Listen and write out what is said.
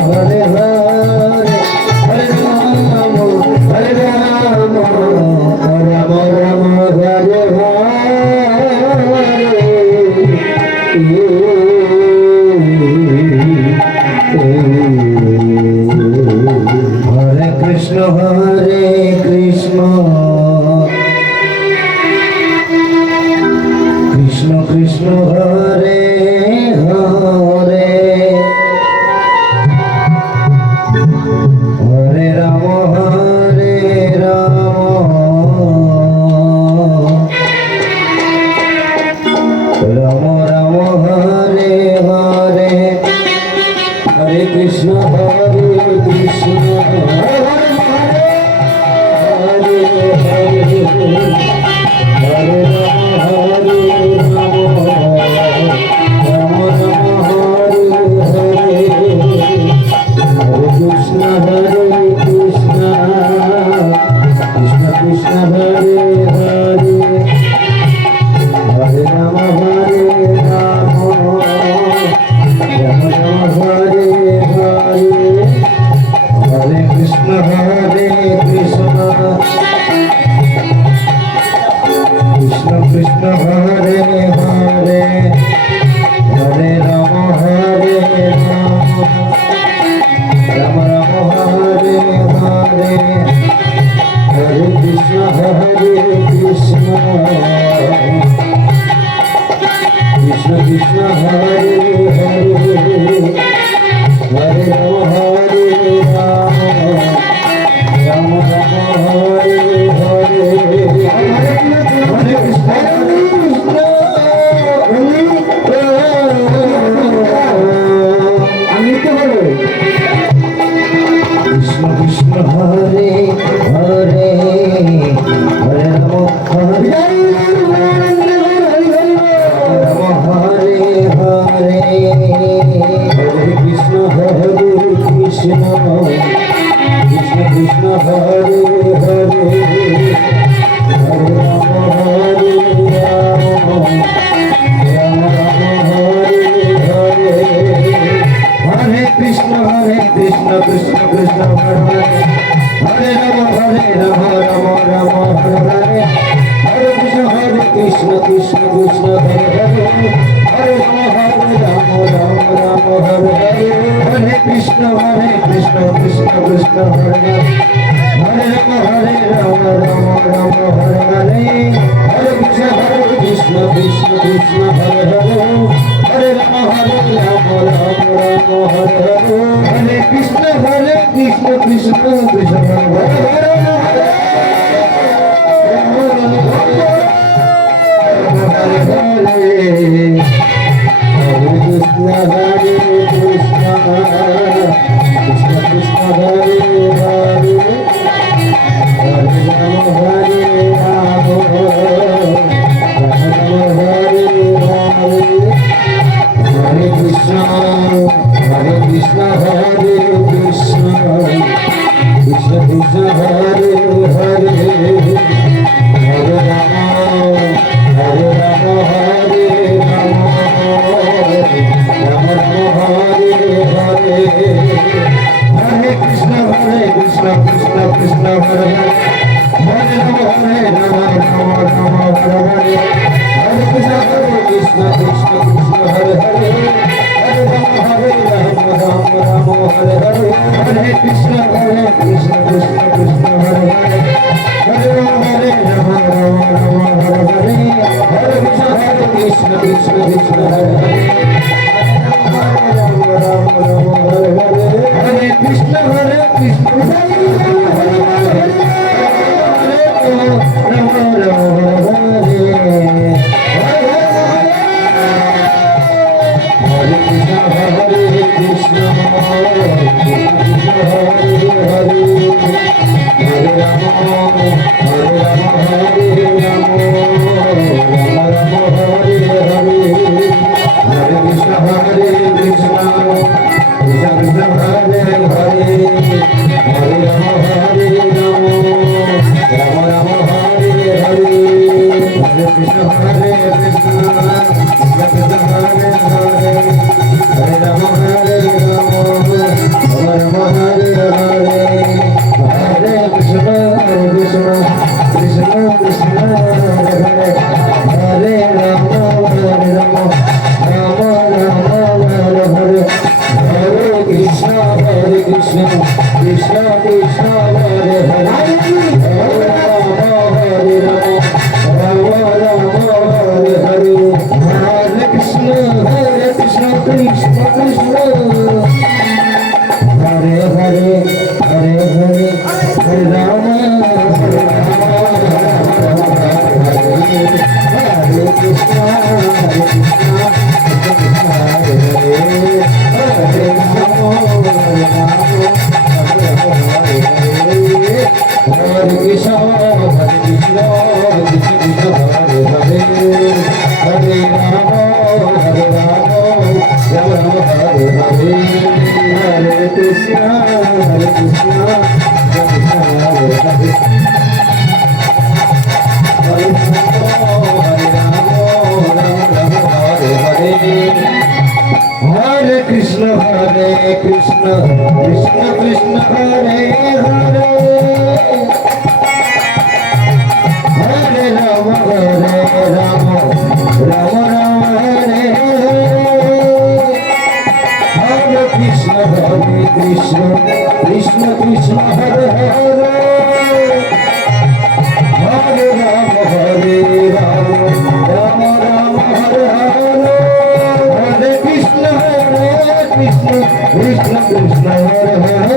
Hare Hare Hare Rama Hare Rama Rama Rama Hare Hare Krishna Hare Krishna Krishna Krishna Hare Hare Hare Rama Hare Rama Rama Rama Hare Hare Hare Krishna Hare Krishna Hare Hare Hare Rama Krishna Hare Hare Hare Rama Hare Rama Rama Rama Hare Hare Hare Krishna Krishna Krishna Hare Hare Hare Rama Hare Rama Rama Rama Hare Hare Hare Krishna Krishna Krishna Hare Hare Hare Rama Hare Rama Hare Hare Hare Krishna Krishna Krishna Krishna Hare Hare Hare Rama Hare Rama Rama Rama Hare Hare Hare Krishna Krishna Krishna Hare Hare Rama Rama Rama Hare Hare Krishna Krishna Krishna Hare Hare Hare Rama Rama Rama Hare Hare Krishna Krishna Krishna Hare Hare Rama Rama Rama Hare Hare Hare Krishna Krishna Hare Hare Hare Rama Rama Rama Hare Hare Hare Krishna Krishna Krishna Hare Hare Krishna Krishna Hare Hare Hare Rama Rama Rama Hare Krishna Krishna Krishna Hare Hare Hare Rama Hare Rama Rama Rama Hare Hare Hare Krishna Krishna Krishna Hare Hare Hare Hare Hare Rama Hare Rama Hare Krishna Hare Krishna Krishna Krishna Hare Hare Hare Rama Rama Rama Hare Hare Hare Krishna Krishna Krishna Hare Hare Hare Rama Rama Rama Hare Hare Hare Krishna Krishna Krishna Hare Hare